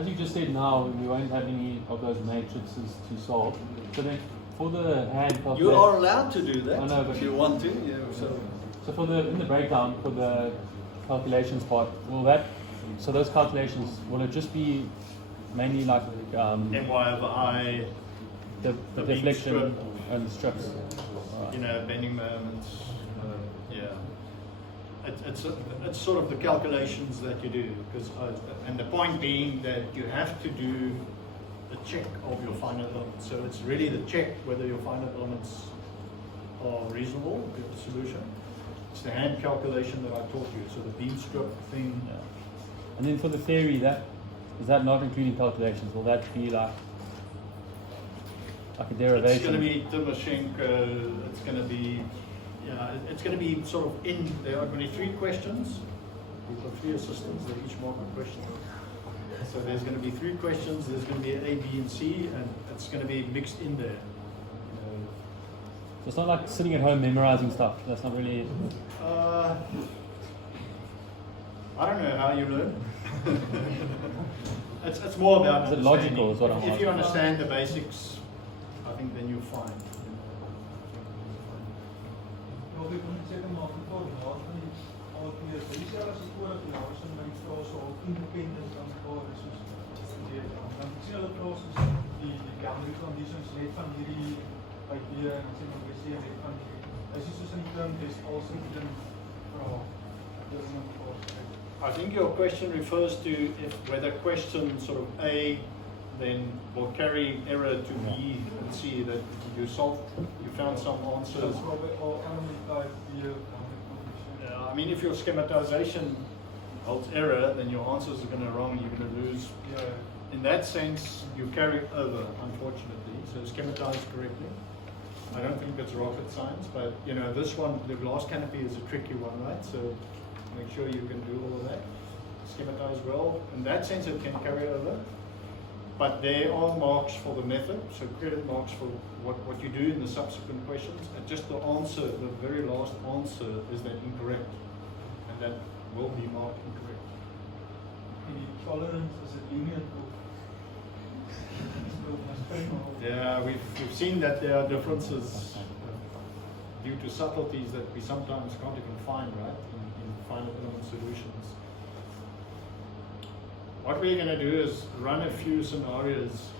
as you just said now, we won't have any of those matrices to solve. So then, for the hand calculation, You are allowed to do that. I know, but if you want to. Yeah. So for in the breakdown for the calculations part, so those calculations, will it just be mainly like MY over I, the deflection and the strips? Bending moments. It's sort of the calculations that you do, and the point being that you have to do the check of your finite elements. So it's really the check whether your finite elements are reasonable with the solution. It's the hand calculation that I taught you. So the beam strip thing. Yeah. And then for the theory, is that not including calculations? Will that be like a derivation? It's going to be Timoshenko. It's going to be. It's going to be sort of there are going to be 3 questions. We've got 3 assistants, they each mark a question. So there's going to be 3 questions, there's going to be A, B, and C, and it's going to be mixed in there. So it's not like sitting at home memorizing stuff, that's not really... I don't know how you learn. it's more about is it logical is what I'm If you understand the basics, I think then you're fine. I think your question refers to whether question sort of A then will carry error to B and C, that you found some answers. I mean, if your schematization holds error, then your answers are going to wrong, you're going to lose. In that sense, you carry over, unfortunately. So schematize correctly. I don't think it's rocket science, but this one, the glass canopy is a tricky one, right? So make sure you can do all of that. Schematize well. In that sense, it can carry over. But there are marks for the method, so credit marks for what you do in the subsequent questions. And just the answer, the very last answer, is that incorrect. And that will be marked incorrect. The tolerance is a linear proof. Yeah, we've seen that there are differences due to subtleties that we sometimes can't even find, right, in finite element solutions. What we're going to do is run a few scenarios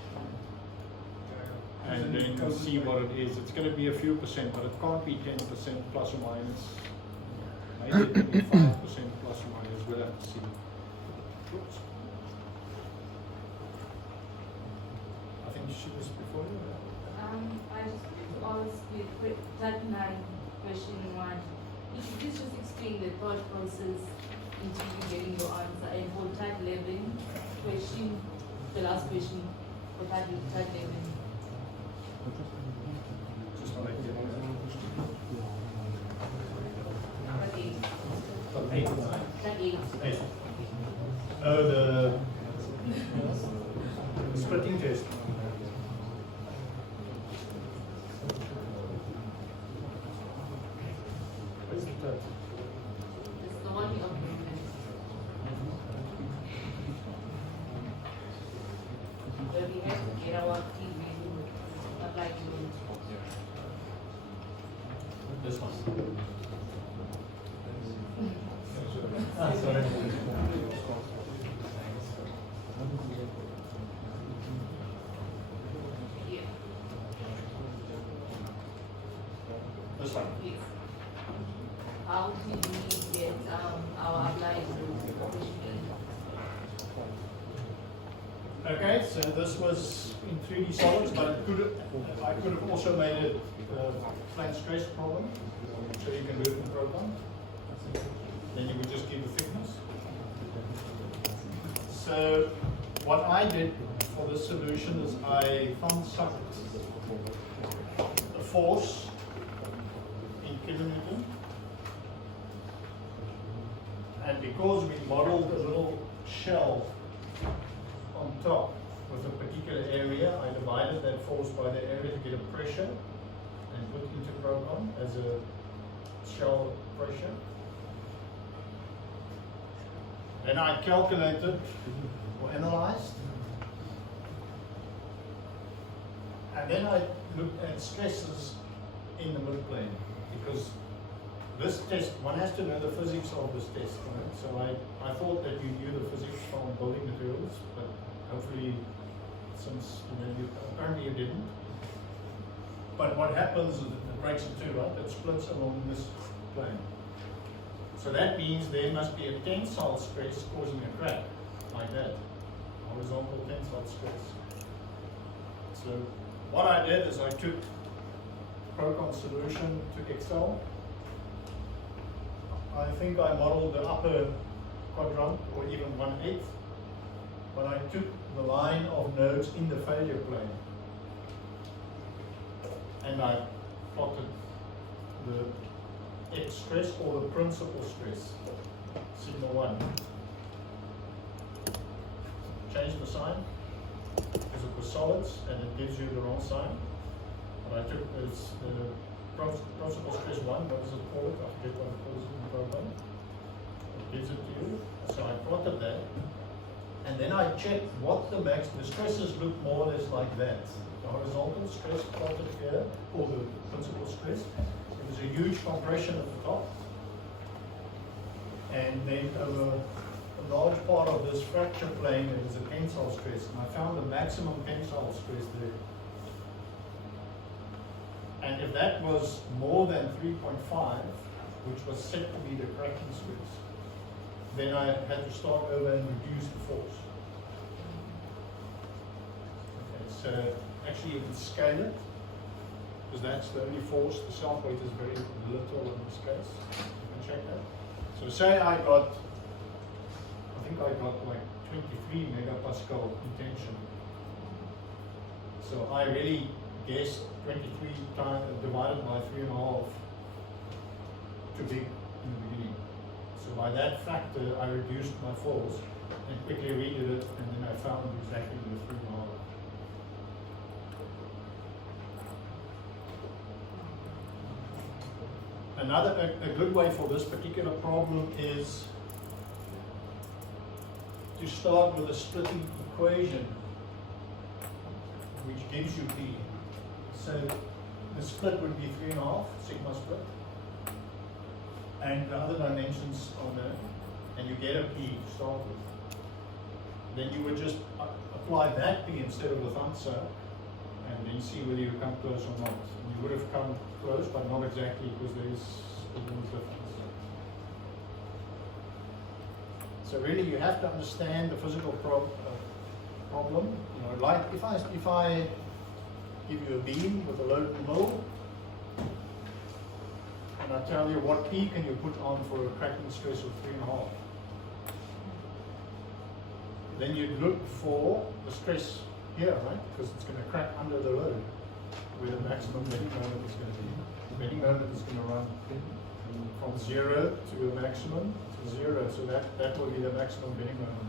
and then see what it is. It's going to be a few percent, but it can't be 10% plus or minus. Maybe it will be 5% plus or minus. We'll have to see. Oops. I think you should this before you. I just wanted to ask you type 9 question 1. If you could just explain the thought process into you getting your answer, and for type 11 question, the last question for type 11. Just want to get Type 8. Oh, the splitting test. Where's the third? It's the one we opened. Where we have to get our team not like you. This one. Sorry. Yeah. This one. Yes. How do we get our applied Okay, so this was in 3D solids, but I could have also made it a flange stress problem, so you can do it in proton. Then you would just give the thickness. So what I did for this solution is I thumbsucked the force in kilonewton, and because we modeled a little shell on top with a particular area, I divided that force by the area to get a pressure and put into proton as a shell pressure. Then I calculated or analyzed And then I looked at stresses in the midplane, because this test, one has to know the physics of this test, right? So I thought that you knew the physics from building materials, but hopefully, since apparently you didn't. But what happens is it breaks in two, right? It splits along this plane. So that means there must be a tensile stress causing a crack, like that. Horizontal tensile stress. So what I did is I took Procon solution to Excel. I think I modeled the upper quadrant, or even 1/8, but I took the line of nodes in the failure plane, and I plotted the X stress, or the principal stress, sigma 1. Change the sign, because it was solids, and it gives you the wrong sign. But I took this principal stress 1, what does it call it? I forget what it calls it in the program. It gives it to you. So I plotted that. And then I checked what the stresses look more or less like that. The horizontal stress plotted here, or the principal stress. It was a huge compression at the top. And then over a large part of this fracture plane, there was a tensile stress. And I found the maximum tensile stress there. And if that was more than 3.5, which was set to be the cracking stress, then I had to start over and reduce the force. Okay, so actually you can scale it, because that's the only force. The self weight is very little in this case. You can check that. So say I think I got like 23 megapascal tension. So I really guessed 23 times divided by 3.5 too big in the beginning. So by that factor, I reduced my force and quickly redid it, and then I found exactly the 3.5. A good way for this particular problem is to start with a splitting equation, which gives you P. So the split would be 3.5, sigma split. And the other dimensions are there, and you get a P to start with. Then you would just apply that P instead of the answer, and then see whether you come close or not. And you would have come close, but not exactly, because there is a little difference. So really, you have to understand the physical problem. You know, like if I give you a beam with a load in the middle, and I tell you what P can you put on for a cracking stress of 3.5. Then you'd look for the stress here, right? Because it's going to crack under the load, where the maximum bending moment is going to be. The bending moment is going to run from 0 to a maximum to 0, so that will be the maximum bending moment.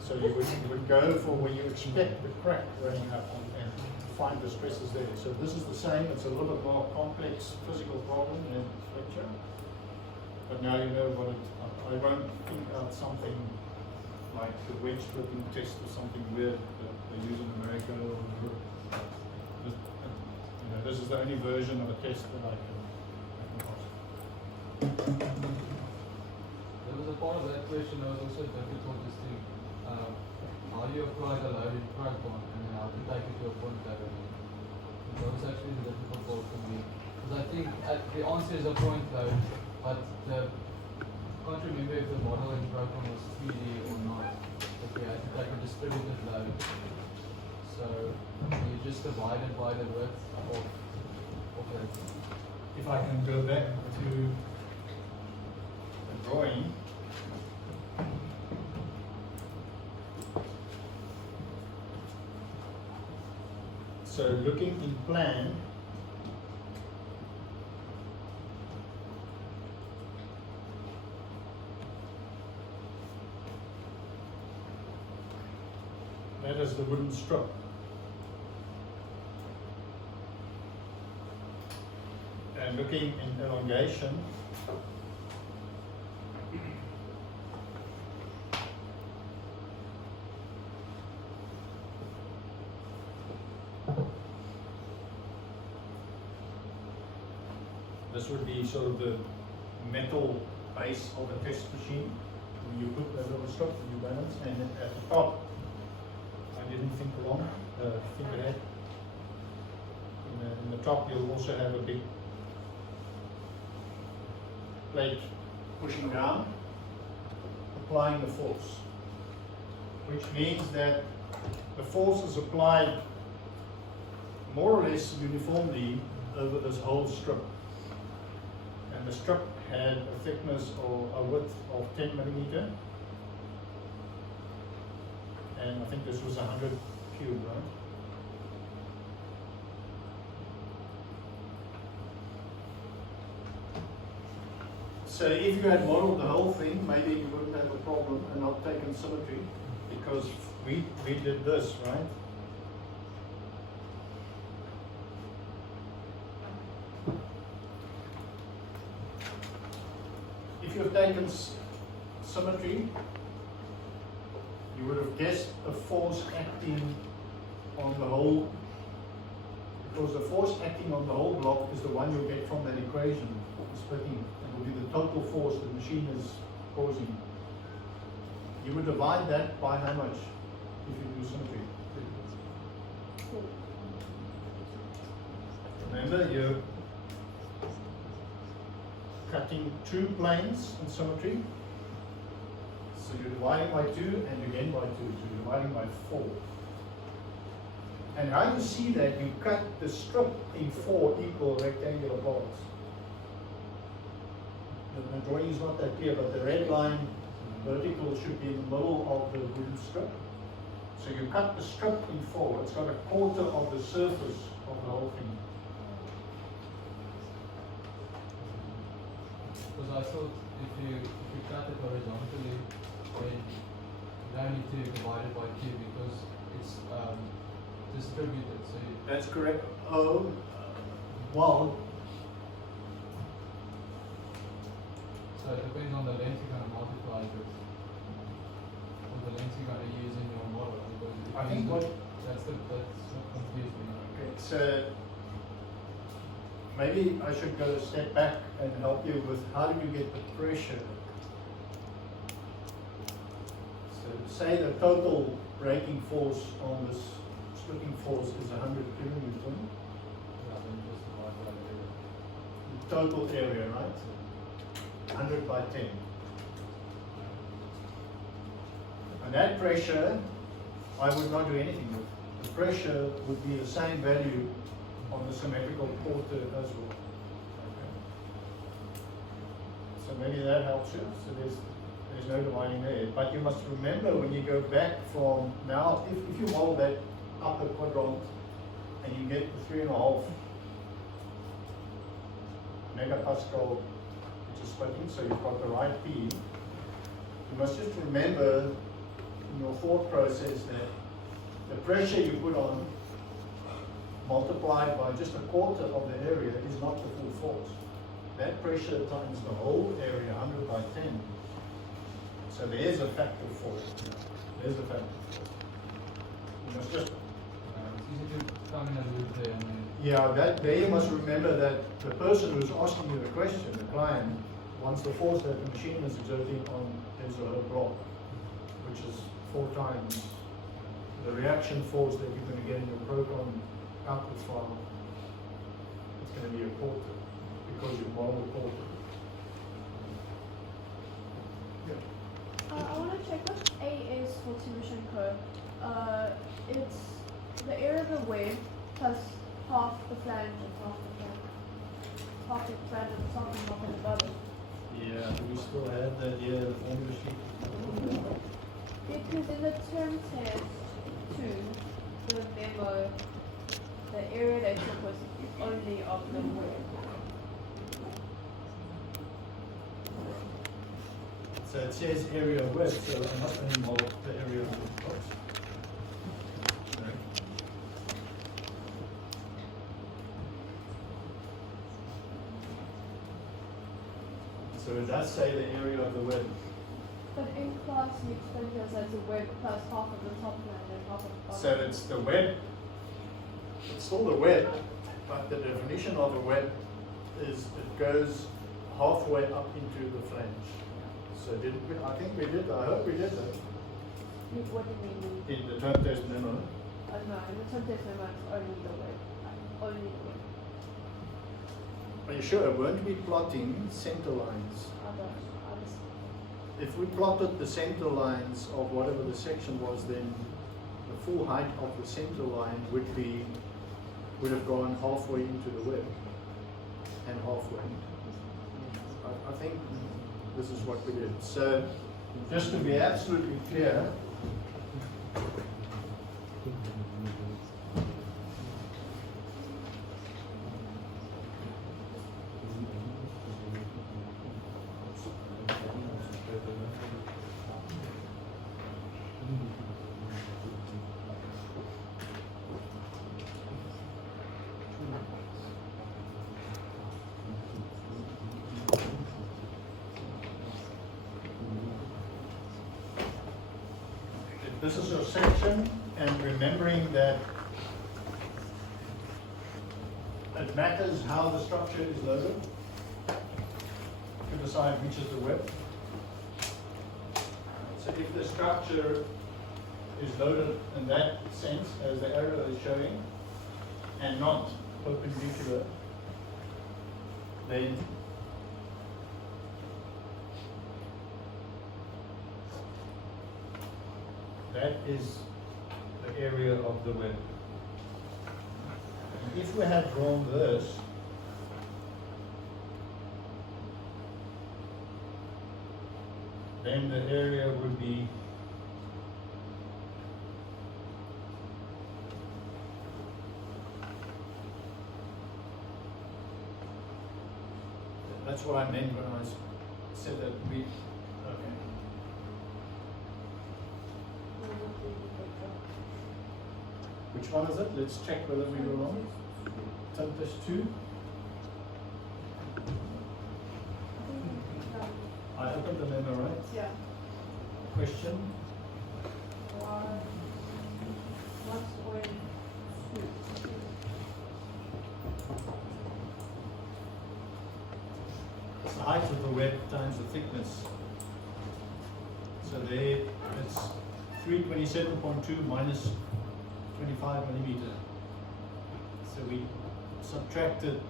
So you would go for where you expect the crack running up and find the stresses there. So this is the same. It's a little bit more complex physical problem than fracture. But now you know what I won't think out something like the wedge splitting test or something weird that they use in America or Europe. This is the only version of a test that I can pass. There was a part of that question that was also difficult as to how do you apply the load in Procon, and then how to take it to a point load. That was actually the difficult part for me. Because I think the answer is a point load, but I can't remember if the model in Procon was 3D or not. But we had to take a distributed load. So you just divide it by the width of it. If I can go back to the drawing. So looking in plan, that is the wooden strip. And looking in elongation, This would be sort of the metal base of a test machine. Where you put a little strip and you balance, and then at the top, I didn't think ahead. In the top, you'll also have a big plate pushing down, applying the force, which means that the force is applied more or less uniformly over this whole strip. And the strip had a thickness or a width of 10 millimeter. And I think this was 100 cube, right? So if you had modeled the whole thing, maybe you wouldn't have a problem and not taken symmetry, because we did this, right? If you've taken symmetry, you would have guessed a force acting on the whole, because the force acting on the whole block is the one you'll get from that equation, the splitting. It will be the total force the machine is causing. You would divide that by how much if you do symmetry? Remember, you're cutting two planes in symmetry. So you're dividing by 2 and again by 2. So you're dividing by 4. And how you see that, you cut the strip in 4 equal rectangular parts. The drawing is not that clear, but the red line vertical should be in the middle of the wooden strip. So you cut the strip in 4. It's got a quarter of the surface of the whole thing. Because I thought if you cut it horizontally, then you don't need to divide it by 2 because it's distributed. So That's correct. Oh, well, so it depends on the length you're going to multiply it with, or the length you're going to use in your model. Because if I you think use what. that's what confused me. Okay, so maybe I should go a step back and help you with how do you get the pressure. So say the total braking force on this splitting force is 100 kilonewton. Yeah, then just divide by the Total area, right? 100 by 10. And that pressure, I would not do anything with. The pressure would be the same value on the symmetrical quarter as well. Okay. So maybe that helps you. So there's no dividing there. But you must remember when you go back from now, if you model that upper quadrant and you get the 3.5 megapascal, which is splitting, so you've got the right P, you must just remember in your thought process that the pressure you put on multiplied by just a quarter of the area is not the full force. That pressure times the whole area, 100 by 10. So there's a factor for it. There's a factor for it. You must just... it's easy to come in and loop there and then... Yeah, there you must remember that the person who's asking you the question, the client, wants the force that the machine is exerting on his or her block, which is 4 times the reaction force that you're going to get in your program output file. It's going to be a quarter because you model a quarter. Yeah. I want to check what A is for Timoshenko. It's the area of the web plus half the flange and half the flange. Half the flange at the top and half at the bottom. Yeah, do we still have that? Yeah, the formula sheet. Because in the term test 2, the memo, the area they took was only of the web. So it says area of width, so I must only model the area of width first. Right. So it does say the area of the web. But in class you explained to us that it's a web plus half of the top flange and half of the bottom. So it's the web, it's still the web, but the definition of a web is it goes halfway up into the flange. So did we, I think we did, I hope we did that What do you mean? in the term test memo. No, in the term test memo, it's only the width. Only the width. Are you sure? Weren't we plotting center lines? I just, If we plotted the center lines of whatever the section was, then the full height of the center line would have gone halfway into the web and halfway. I think this is what we did. So just to be absolutely clear, this is your section, and remembering that it matters how the structure is loaded to decide which is the width. So if the structure is loaded in that sense, as the arrow is showing, and not perpendicular, then that is the area of the web. If we had drawn this, then the area would be that's what I meant when I said that we okay. Which one is it? Let's check whether we were wrong. Tempest 2. I opened the memo, right? yeah. Question? What's when? It's the height of the web times the thickness. So there it's 327.2 minus 25 millimeter. So we subtracted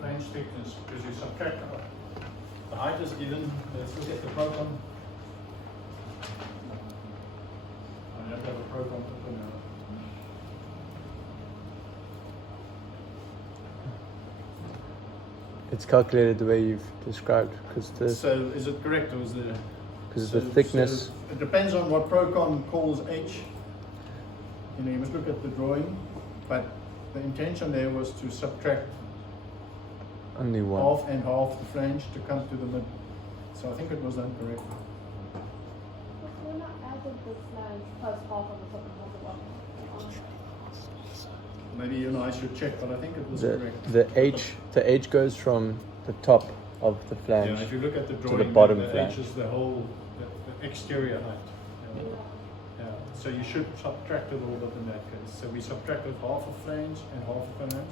flange thickness because you subtract the height is given. Let's look at the proton. I have to have a proton open now. It's calculated the way you've described because So is it correct, or is there? the thickness. So it depends on what Procon calls H. You know, you must look at the drawing, but the intention there was to subtract Only one. half and half the flange to come to the mid. So I think it was done correctly. But we're not adding the flange plus half of the top and half of the bottom. Maybe you and I should check, but I think it was The correct. the H goes from the top of the flange. Yeah, if you look at the the drawing, bottom the flange. H is the whole, the exterior height. Yeah. So you should subtract a little bit in that case. So we subtracted half of flange and half of flange.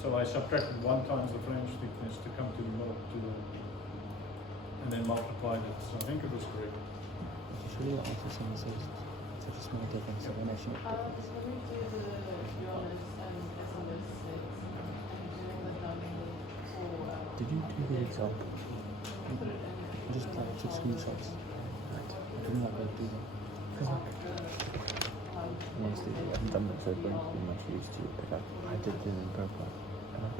So I subtracted 1 times the flange thickness to come to the middle, and then multiplied it. So I think it was correct. It's really what answer someone says. It's such a small difference. So when actually Just when we do the Jonas and SMS 6 and doing the numbing for did you do the example? put it in Just like took screenshots. I didn't know how to do that. Honestly, I haven't done that, so it won't be much use to you. But I did do it in purple.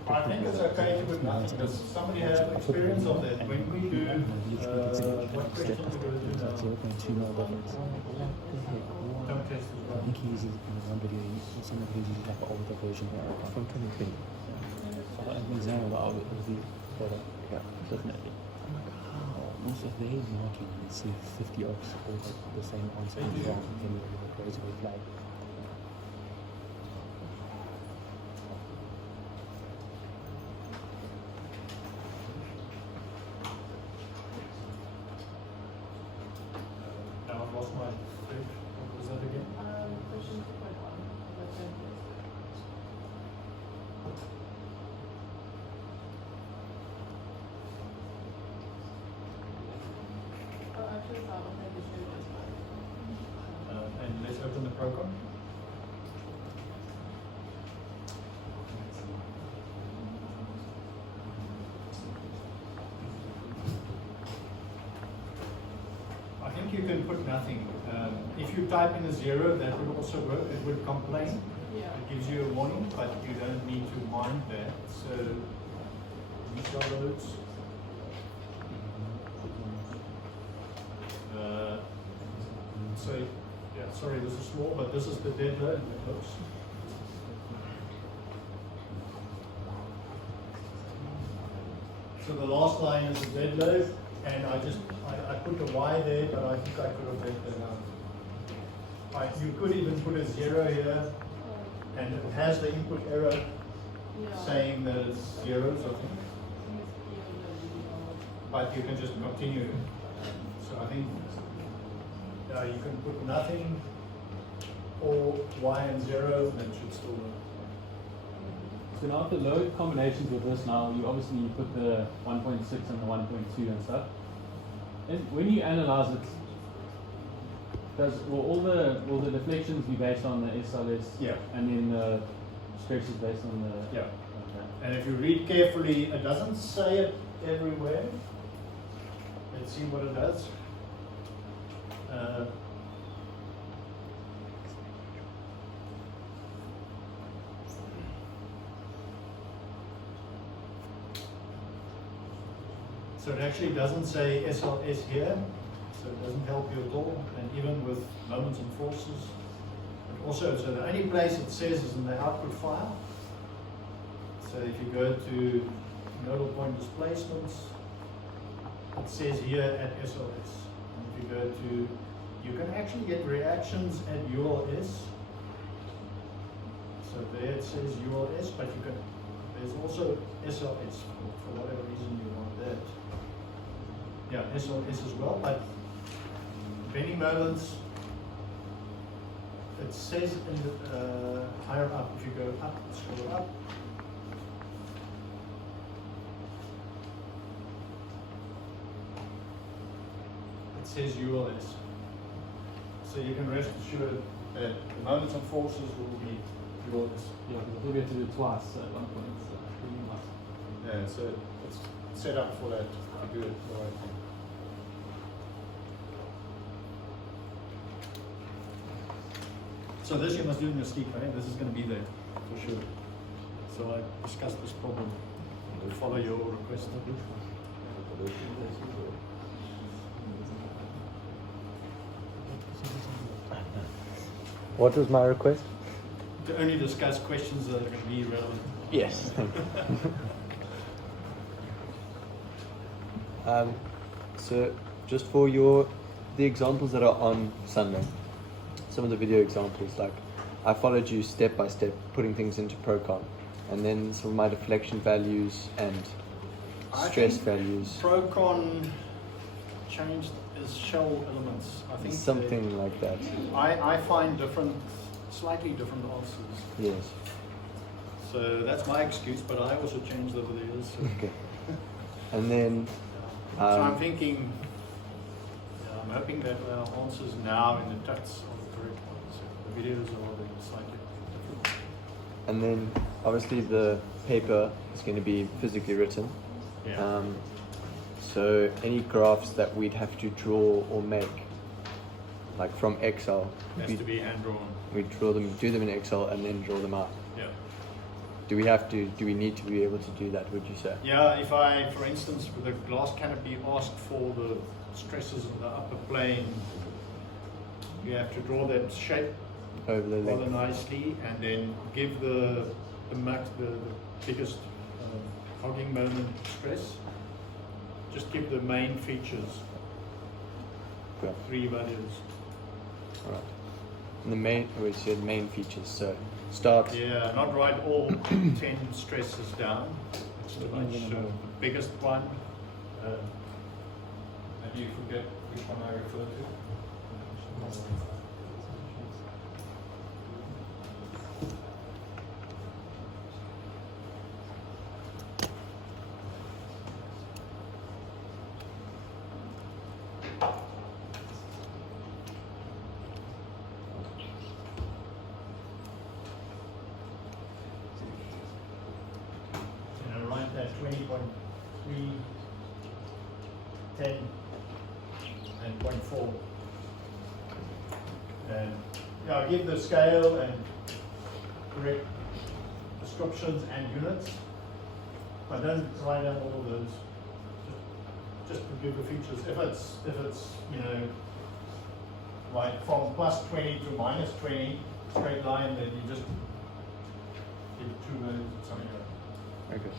I think it's okay to put nothing. Does somebody have experience of that? When we do, what question we do now? 0.2 mil difference. Don't test as I well. think he uses in one video, some of his uses like an older version from 2020. So an example that I would review better. Yeah. Definitely. I'm like, how? Most of the marking and see 50 oaks all like the same answer and wrong and then the crazy flag. Now I've lost my page. What was that again? question 2.1 of the 10 test. 2.1. structures out of the issue as well. And let's open the program. I think you can put nothing. If you type in a 0, that would also work. It would complain. Yeah. It gives you a warning, but you don't need to mind that. So these are loads. So yeah, sorry, this is small, but this is the dead load. Oops. So the last line is the dead load, and I put a Y there, but I think I could have left that out. You could even put a 0 here, and it has the input error Yeah. saying that it's zeros, I think. But you can just continue. So I think you can put nothing or Y and 0, and it should still work. So now the load combinations with this now, you obviously put the 1.6 and the 1.2 and stuff. And when you analyze it, will all the deflections be based on the SLS? Yeah. And then the stretches based on the... Yeah. Okay. And if you read carefully, it doesn't say it everywhere. Let's see what it does. So it actually doesn't say SLS here, so it doesn't help you at all. And even with moments and forces, it also, so the only place it says is in the output file. So if you go to nodal point displacements, it says here at SLS. And if you go to, you can actually get reactions at ULS. So there it says ULS, but you can, there's also SLS for whatever reason you want that. Yeah, SLS as well, but many moments, it says in the, higher up, if you go up, scroll up, it says ULS. So you can rest assured that the moments and forces will be ULS. Yeah, because we'll get to do it twice at one point. So pretty much. Yeah, so it's set up for that to do it the right thing. So this you must do in your sleep, right? This is going to be there for sure. So I discussed this problem. I'll follow your request. What was my request? To only discuss questions that are going to be relevant. Yes. So just for the examples that are on Sunday, some of the video examples, like I followed you step by step, putting things into Procon, and then some of my deflection values and stress values. Procon changed its shell elements. I think Something like that. I find slightly different answers. Yes. So that's my excuse, but I also changed over the years. So. Okay. And then. So I'm thinking, I'm hoping that our answers now in the text are the correct ones. The videos are slightly different. And then obviously the paper is going to be physically written. Yeah. So any graphs that we'd have to draw or make, like from Excel, Has to be hand drawn. we do them in Excel and then draw them out. Yeah. Do we need to be able to do that, would you say? Yeah, if I, for instance, with the glass canopy asked for the stresses in the upper plane, you have to draw that shape Over the rather length. nicely and then give the biggest hogging moment stress. Just give the main features, Yeah. 3 values. Alright. And the main, we said main features, so start. Yeah, not write all 10 stresses down. It's too much. The biggest one, maybe you forget which one I refer to. 20.3, 10, and 0.4. And yeah, I give the scale and correct descriptions and units. I don't write down all of those. Just to give the features. If it's you know, like from plus 20 to minus 20 straight line, then you just give 2 values or something like that. Okay.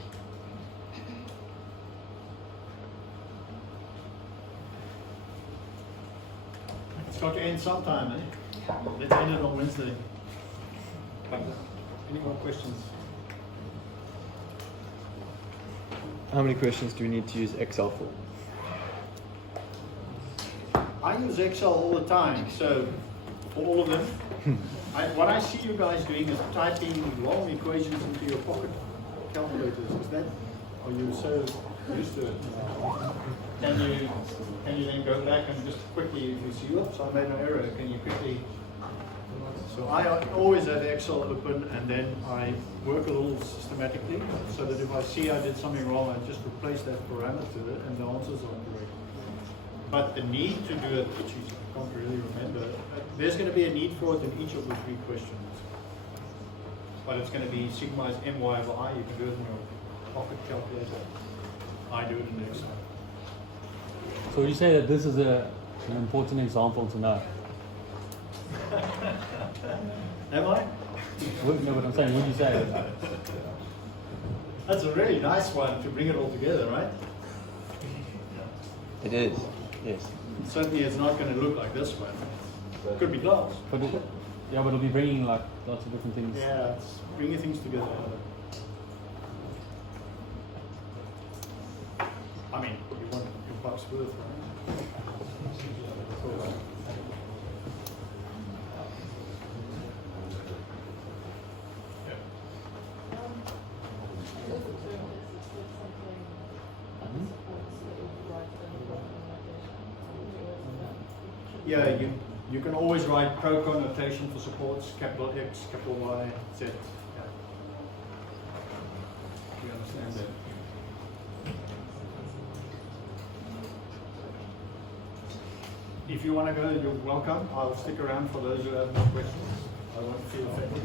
It's got to end sometime, eh? Let's end it on Wednesday. Any more questions? How many questions do we need to use Excel for? I use Excel all the time, so for all of them. What I see you guys doing is typing long equations into your pocket calculators. Is that? Are you so used to it? Can you then go back and just quickly, if you see, oops, I made an error, can you quickly? So I always have Excel open, and then I work a little systematically, so that if I see I did something wrong, I just replace that parameter and the answers are correct. But the need to do it, which I can't really remember, there's going to be a need for it in each of the 3 questions. But it's going to be sigma is my over I. You can do it in your pocket calculator. I do it in Excel. So you say that this is an important example to know. Am I? No, what I'm saying, would you say it? That's a really nice one to bring it all together, right? It is, yes. Certainly it's not going to look like this one. It could be glass. But yeah, but it'll be bringing like lots of different things. Yeah, it's bringing things together. I mean, you want your buck's worth, right? Yeah, you can always write pro notation for supports, capital X, capital Y, Z. Yeah. You understand that? If you want to go, you're welcome. I'll stick around for those who have more questions. I won't feel offended.